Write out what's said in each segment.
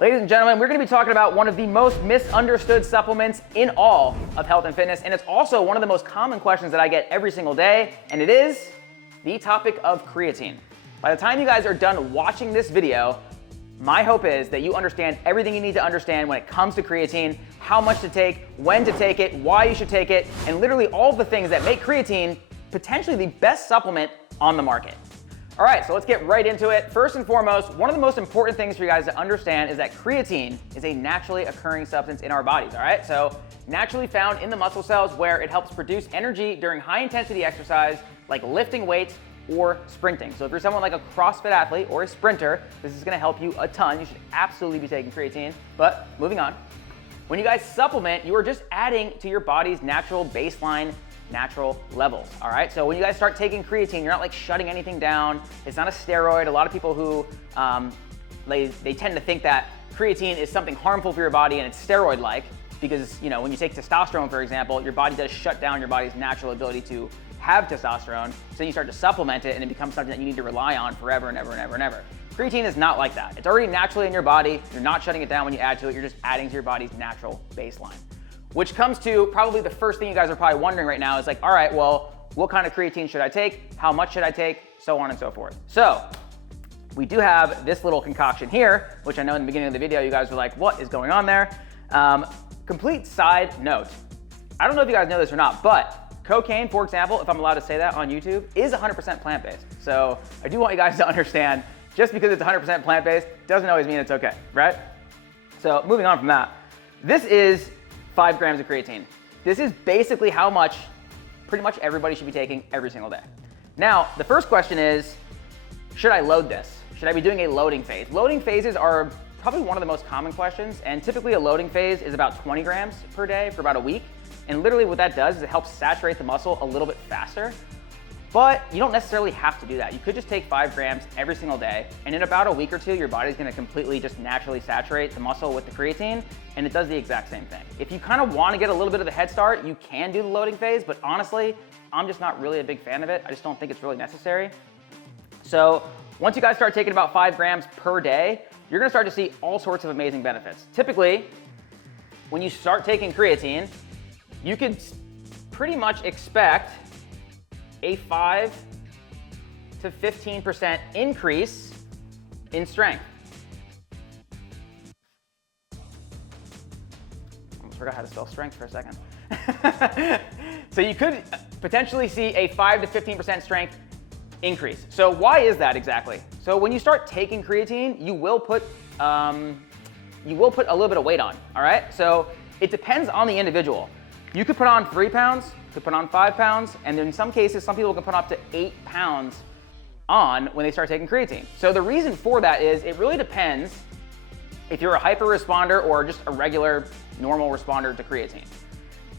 Ladies and gentlemen, we're going to be talking about one of the most misunderstood supplements in all of health and fitness, and it's also one of the most common questions that I get every single day, and it is the topic of creatine. By the time you guys are done watching this video, my hope is that you understand everything you need to understand when it comes to creatine, how much to take, when to take it, why you should take it, and literally all of the things that make creatine potentially the best supplement on the market. All right, so let's get right into it. First and foremost, one of the most important things for you guys to understand is that creatine is a naturally occurring substance in our bodies, all right? So naturally found in the muscle cells where it helps produce energy during high intensity exercise like lifting weights or sprinting. So if you're someone like a CrossFit athlete or a sprinter, this is gonna help you a ton. You should absolutely be taking creatine. But moving on, when you guys supplement, you are just adding to your body's natural baseline natural levels, all right? So when you guys start taking creatine, you're not like shutting anything down. It's not a steroid. A lot of people who, they tend to think that creatine is something harmful for your body and it's steroid-like because, you know, when you take testosterone, for example, your body does shut down your body's natural ability to have testosterone. So then you start to supplement it and it becomes something that you need to rely on forever and ever and ever and ever. Creatine is not like that. It's already naturally in your body. You're not shutting it down when you add to it. You're just adding to your body's natural baseline. Which comes to probably the first thing you guys are probably wondering right now is like, all right, well, what kind of creatine should I take? How much should I take? So on and so forth. So we do have this little concoction here, which I know in the beginning of the video, you guys were like, what is going on there? Complete side note. I don't know if you guys know this or not, but cocaine, for example, if I'm allowed to say that on YouTube, is 100% plant-based. So I do want you guys to understand, just because it's 100% plant-based doesn't always mean it's okay, right? So moving on from that, this is 5 grams of creatine. This is basically how much pretty much everybody should be taking every single day. Now, the first question is, should I load this? Should I be doing a loading phase? Loading phases are probably one of the most common questions, and typically a loading phase is about 20 grams per day for about a week. And literally what that does is it helps saturate the muscle a little bit faster. But you don't necessarily have to do that. You could just take 5 grams every single day, and in about a week or two, your body's gonna completely just naturally saturate the muscle with the creatine, and it does the exact same thing. If you kind of wanna get a little bit of the head start, you can do the loading phase, but honestly, I'm just not really a big fan of it. I just don't think it's really necessary. So once you guys start taking about 5 grams per day, you're gonna start to see all sorts of amazing benefits. Typically, when you start taking creatine, you could pretty much expect a 5 to 15% increase in strength. Almost forgot how to spell strength for a second. So you could potentially see a 5 to 15% strength increase. So why is that exactly? So when you start taking creatine, you will put a little bit of weight on, all right? So it depends on the individual. You could put on 3 pounds, you could put on 5 pounds, and in some cases, some people can put up to 8 pounds on when they start taking creatine. So the reason for that is it really depends if you're a hyper responder or just a regular normal responder to creatine.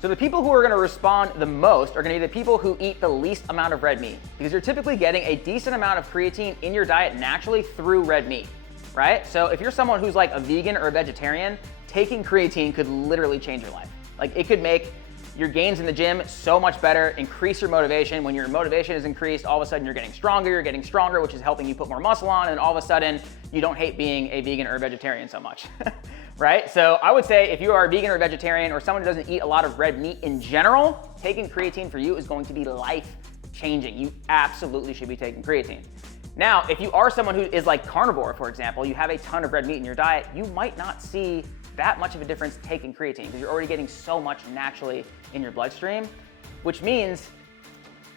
So the people who are gonna respond the most are gonna be the people who eat the least amount of red meat, because you're typically getting a decent amount of creatine in your diet naturally through red meat, right? So if you're someone who's like a vegan or a vegetarian, taking creatine could literally change your life. Like it could make your gains in the gym so much better, increase your motivation. When your motivation is increased, all of a sudden you're getting stronger, which is helping you put more muscle on, and all of a sudden you don't hate being a vegan or a vegetarian so much, right? So I would say if you are a vegan or a vegetarian or someone who doesn't eat a lot of red meat in general, taking creatine for you is going to be life-changing. You absolutely should be taking creatine. Now, if you are someone who is like carnivore, for example, you have a ton of red meat in your diet, you might not see that much of a difference taking creatine because you're already getting so much naturally in your bloodstream, which means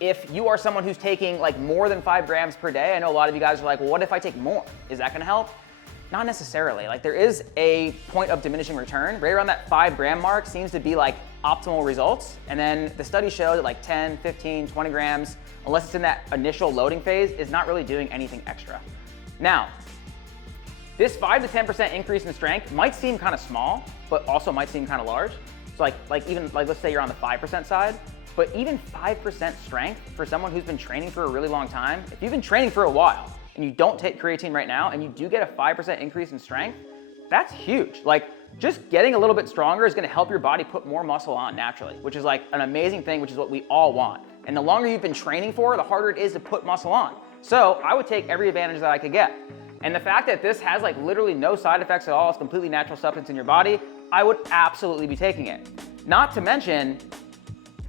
if you are someone who's taking like more than 5 grams per day, I know a lot of you guys are like, well, what if I take more? Is that gonna help? Not necessarily. Like there is a point of diminishing return. Right around that 5 gram mark seems to be like optimal results. And then the studies show that like 10, 15, 20 grams, unless it's in that initial loading phase, is not really doing anything extra. Now, this 5 to 10% increase in strength might seem kind of small, but also might seem kind of large. So like let's say you're on the 5% side, but even 5% strength for someone who's been training for a really long time, if you've been training for a while and you don't take creatine right now and you do get a 5% increase in strength, that's huge. Like just getting a little bit stronger is gonna help your body put more muscle on naturally, which is like an amazing thing, which is what we all want. And the longer you've been training for, the harder it is to put muscle on. So I would take every advantage that I could get. And the fact that this has like literally no side effects at all, it's completely natural substance in your body, I would absolutely be taking it. Not to mention,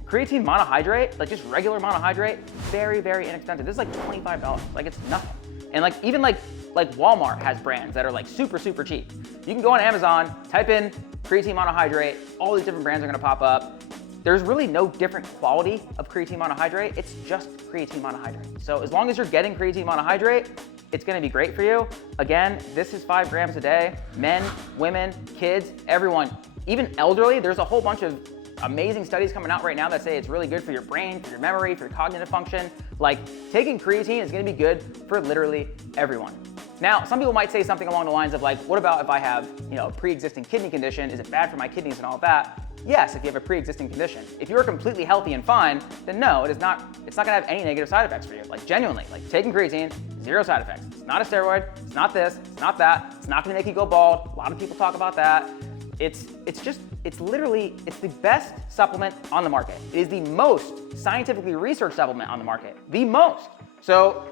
creatine monohydrate, like just regular monohydrate, very, very inexpensive. This is like $25, like it's nothing. And like even like Walmart has brands that are like super, super cheap. You can go on Amazon, type in creatine monohydrate, all these different brands are gonna pop up. There's really no different quality of creatine monohydrate, it's just creatine monohydrate. So as long as you're getting creatine monohydrate, it's gonna be great for you. Again, this is 5 grams a day. Men, women, kids, everyone, even elderly. There's a whole bunch of amazing studies coming out right now that say it's really good for your brain, for your memory, for your cognitive function. Like taking creatine is gonna be good for literally everyone. Now, some people might say something along the lines of like, what about if I have, a pre-existing kidney condition? Is it bad for my kidneys and all of that? Yes, if you have a pre-existing condition. If you're completely healthy and fine, then no, it's not gonna have any negative side effects for you. Like genuinely, like taking creatine, 0 side effects. It's not a steroid, it's not this, it's not that, it's not gonna make you go bald. A lot of people talk about that. It's the best supplement on the market. It is the most scientifically researched supplement on the market, the most. So,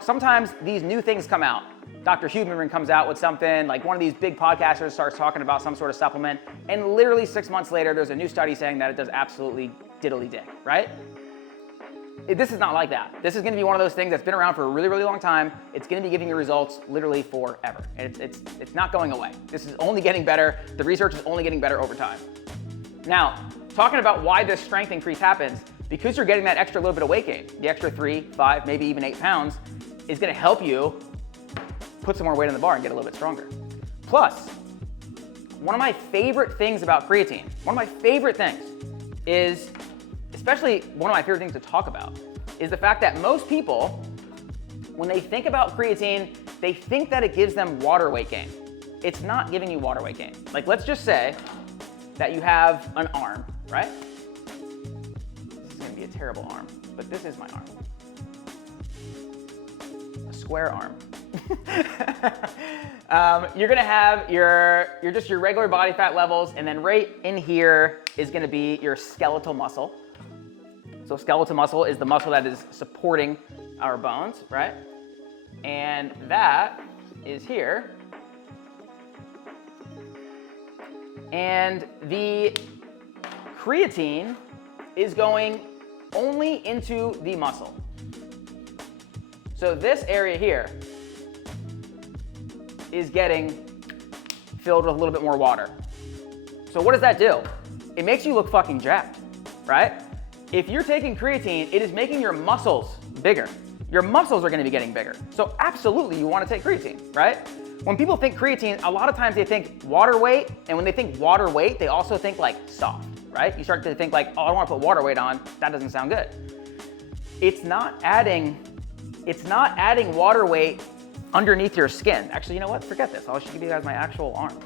sometimes these new things come out. Dr. Huberman comes out with something, like one of these big podcasters starts talking about some sort of supplement, and literally 6 months later, there's a new study saying that it does absolutely diddly dick, right? This is not like that. This is gonna be one of those things that's been around for a really, really long time. It's gonna be giving you results literally forever. And it's not going away. This is only getting better. The research is only getting better over time. Now, talking about why this strength increase happens, because you're getting that extra little bit of weight gain, the extra 3, 5, maybe even 8 pounds is gonna help you put some more weight on the bar and get a little bit stronger. Plus, one of my favorite things about creatine, is, especially one of my favorite things to talk about, is the fact that most people, when they think about creatine, they think that it gives them water weight gain. It's not giving you water weight gain. Like, let's just say that you have an arm, right? This is gonna be a terrible arm, but this is my arm. A square arm. You're gonna have your regular body fat levels, and then right in here is gonna be your skeletal muscle. So skeletal muscle is the muscle that is supporting our bones, right? And that is here. And the creatine is going only into the muscle. So this area here is getting filled with a little bit more water. So what does that do? It makes you look fucking jacked, right? If you're taking creatine, it is making your muscles bigger. Your muscles are gonna be getting bigger. So absolutely you wanna take creatine, right? When people think creatine, a lot of times they think water weight, and when they think water weight, they also think like soft, right? You start to think like, oh, I don't wanna put water weight on, that doesn't sound good. It's not adding water weight underneath your skin. Actually, you know what? Forget this. I'll just give you guys my actual arm.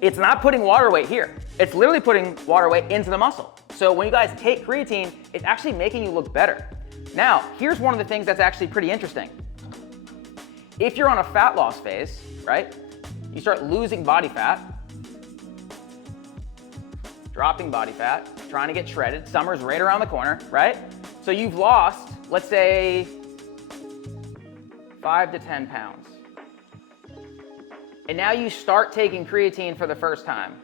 It's not putting water weight here. It's literally putting water weight into the muscle. So when you guys take creatine, it's actually making you look better. Now, here's one of the things that's actually pretty interesting. If you're on a fat loss phase, right? You start losing body fat, dropping body fat, trying to get shredded. Summer's right around the corner, right? So you've lost, let's say, 5 to 10 pounds. And now you start taking creatine for the first time.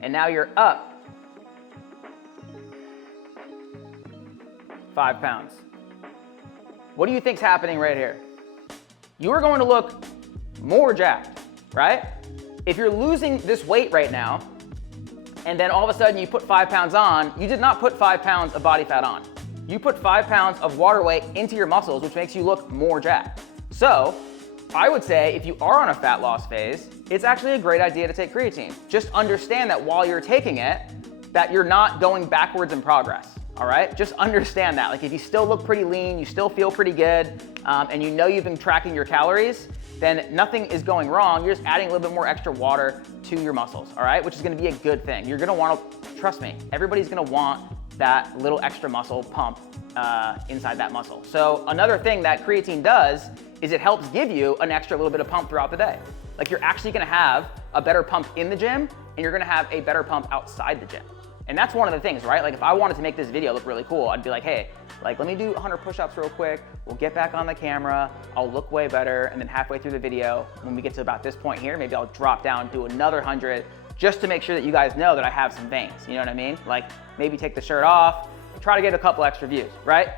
And now you're up 5 pounds. What do you think's happening right here? You are going to look more jacked, right? If you're losing this weight right now, and then all of a sudden you put 5 pounds on, you did not put 5 pounds of body fat on. You put 5 pounds of water weight into your muscles, which makes you look more jacked. So I would say if you are on a fat loss phase, it's actually a great idea to take creatine. Just understand that while you're taking it, that you're not going backwards in progress, all right? Just understand that. Like if you still look pretty lean, you still feel pretty good, and you know you've been tracking your calories, then nothing is going wrong. You're just adding a little bit more extra water to your muscles, all right? Which is gonna be a good thing. You're gonna wanna, trust me, everybody's gonna want that little extra muscle pump inside that muscle. So another thing that creatine does is it helps give you an extra little bit of pump throughout the day. Like you're actually gonna have a better pump in the gym, and you're gonna have a better pump outside the gym. And that's one of the things, right? Like if I wanted to make this video look really cool, I'd be like, hey, like let me do 100 push-ups real quick. We'll get back on the camera. I'll look way better. And then halfway through the video, when we get to about this point here, maybe I'll drop down, do another 100 just to make sure that you guys know that I have some veins. You know what I mean? Like maybe take the shirt off, try to get a couple extra views, right?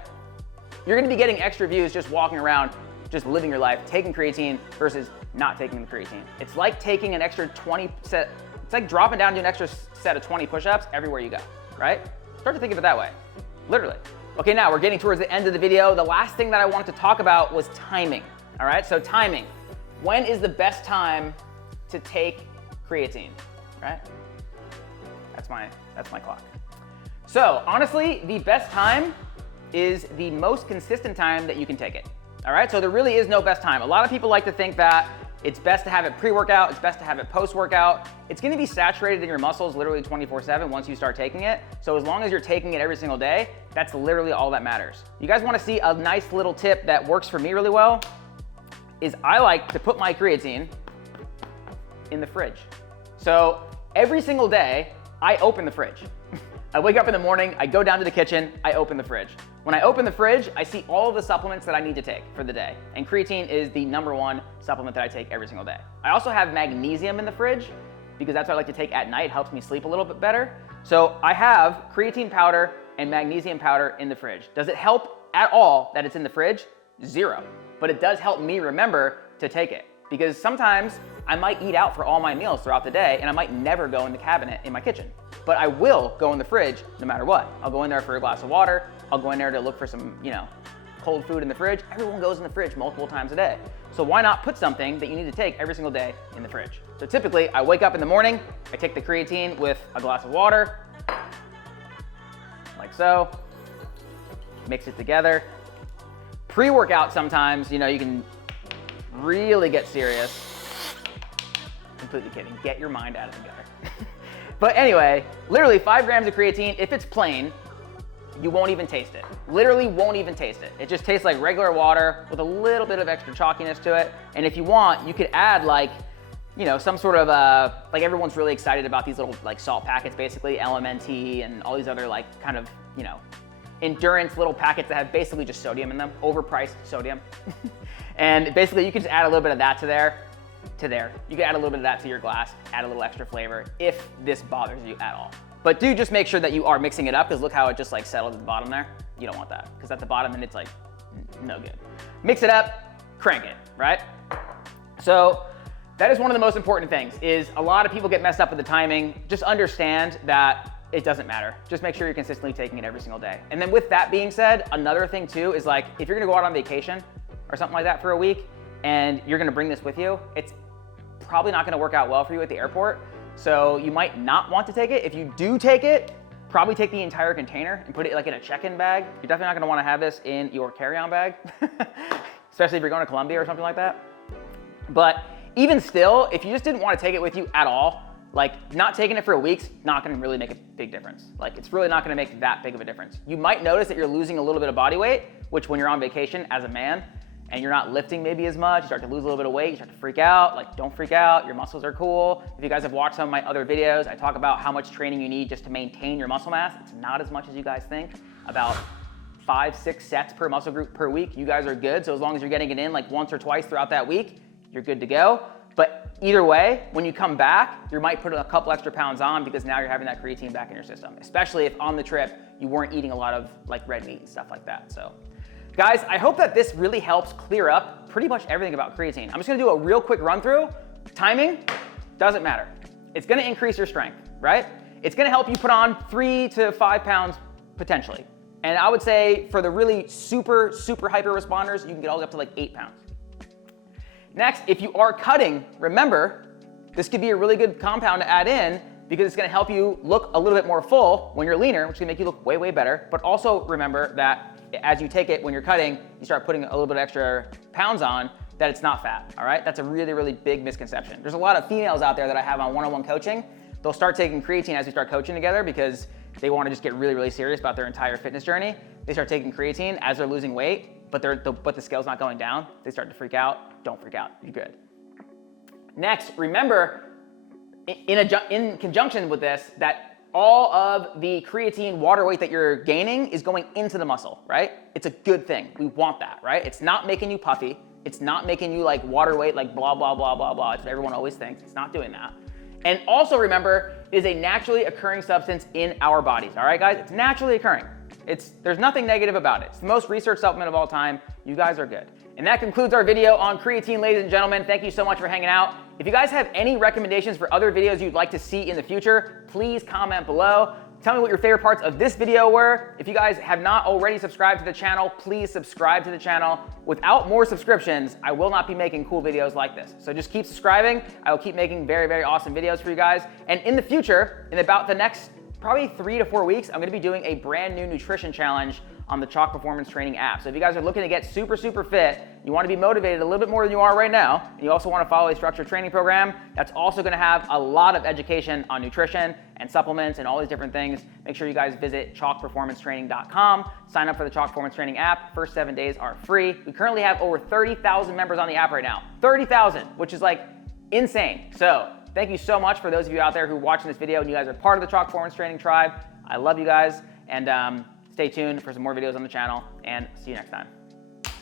You're gonna be getting extra views just walking around, just living your life, taking creatine versus not taking the creatine. It's like taking an extra 20 set, it's like dropping down to an extra set of 20 push-ups everywhere you go, right? Start to think of it that way, literally. Okay, now we're getting towards the end of the video. The last thing that I wanted to talk about was timing, all right? So timing, when is the best time to take creatine, right? That's my clock. So honestly, the best time is the most consistent time that you can take it, all right? So there really is no best time. A lot of people like to think that it's best to have it pre-workout, it's best to have it post-workout. It's gonna be saturated in your muscles literally 24/7 once you start taking it. So as long as you're taking it every single day, that's literally all that matters. You guys wanna see a nice little tip that works for me really well? Is I like to put my creatine in the fridge. So every single day, I open the fridge. I wake up in the morning, I go down to the kitchen, I open the fridge. When I open the fridge, I see all of the supplements that I need to take for the day. And creatine is the #1 supplement that I take every single day. I also have magnesium in the fridge because that's what I like to take at night, helps me sleep a little bit better. So I have creatine powder and magnesium powder in the fridge. Does it help at all that it's in the fridge? 0. But it does help me remember to take it because sometimes I might eat out for all my meals throughout the day and I might never go in the cabinet in my kitchen. But I will go in the fridge no matter what. I'll go in there for a glass of water. I'll go in there to look for some, cold food in the fridge. Everyone goes in the fridge multiple times a day. So why not put something that you need to take every single day in the fridge? So typically I wake up in the morning, I take the creatine with a glass of water, like so, mix it together. Pre-workout sometimes, you can really get serious. Completely kidding, get your mind out of the gutter. But anyway, literally 5 grams of creatine, if it's plain, you won't even taste it. Literally won't even taste it. It just tastes like regular water with a little bit of extra chalkiness to it. And if you want, you could add some sort of, like everyone's really excited about these little salt packets, basically, LMNT and all these other kind of, endurance little packets that have basically just sodium in them, overpriced sodium. And basically you can just add a little bit of that to there. You can add a little bit of that to your glass, add a little extra flavor if this bothers you at all. But do just make sure that you are mixing it up because look how it just settled at the bottom there. You don't want that because at the bottom then it's no good. Mix it up, crank it, right? So that is one of the most important things is a lot of people get messed up with the timing. Just understand that it doesn't matter. Just make sure you're consistently taking it every single day. And then with that being said, another thing too is if you're gonna go out on vacation or something like that for a week and you're gonna bring this with you, it's probably not gonna work out well for you at the airport. So you might not want to take it. If you do take it, probably take the entire container and put it in a check-in bag. You're definitely not gonna wanna have this in your carry-on bag, especially if you're going to Colombia or something like that. But even still, if you just didn't wanna take it with you at all, not taking it for a week's not gonna really make a big difference. It's really not gonna make that big of a difference. You might notice that you're losing a little bit of body weight, which when you're on vacation as a man, and you're not lifting maybe as much, you start to lose a little bit of weight, you start to freak out. Don't freak out, your muscles are cool. If you guys have watched some of my other videos, I talk about how much training you need just to maintain your muscle mass. It's not as much as you guys think. About 5-6 sets per muscle group per week, you guys are good. So as long as you're getting it in once or twice throughout that week, you're good to go. But either way, when you come back, you might put a couple extra pounds on because now you're having that creatine back in your system, especially if on the trip, you weren't eating a lot of red meat and stuff like that. So. Guys, I hope that this really helps clear up pretty much everything about creatine. I'm just gonna do a real quick run through. Timing doesn't matter. It's gonna increase your strength, right? It's gonna help you put on 3 to 5 pounds potentially. And I would say for the really super hyper responders, you can get all the way up to 8 pounds. Next, if you are cutting, remember, this could be a really good compound to add in because it's gonna help you look a little bit more full when you're leaner, which is gonna make you look way better. But also remember that as you take it when you're cutting, you start putting a little bit extra pounds on, that it's not fat, all right? That's a really big misconception. There's a lot of females out there that I have on one-on-one coaching. They'll start taking creatine as we start coaching together because they wanna just get really serious about their entire fitness journey. They start taking creatine as they're losing weight, but the scale's not going down. They start to freak out. Don't freak out, you're good. Next, remember, in conjunction with this, that all of the creatine water weight that you're gaining is going into the muscle, right? It's a good thing. We want that, right? It's not making you puffy. It's not making you like water weight, like blah, blah, blah, blah, blah. It's what everyone always thinks. It's not doing that. And also remember, it is a naturally occurring substance in our bodies, all right, guys? It's naturally occurring. There's nothing negative about it. It's the most researched supplement of all time. You guys are good. And that concludes our video on creatine, ladies and gentlemen. Thank you so much for hanging out. If you guys have any recommendations for other videos you'd like to see in the future, please comment below. Tell me what your favorite parts of this video were. If you guys have not already subscribed to the channel, please subscribe to the channel. Without more subscriptions, I will not be making cool videos like this. So just keep subscribing. I will keep making very, very awesome videos for you guys. And in the future, in about the next probably 3 to 4 weeks, I'm gonna be doing a brand new nutrition challenge on the Chalk Performance Training app. So if you guys are looking to get super, super fit, you wanna be motivated a little bit more than you are right now, and you also wanna follow a structured training program, that's also gonna have a lot of education on nutrition and supplements and all these different things. Make sure you guys visit chalkperformancetraining.com, sign up for the Chalk Performance Training app. First 7 days are free. We currently have over 30,000 members on the app right now. 30,000, which is like insane. So thank you so much for those of you out there who are watching this video and you guys are part of the Chalk Performance Training tribe. I love you guys, and stay tuned for some more videos on the channel, and see you next time.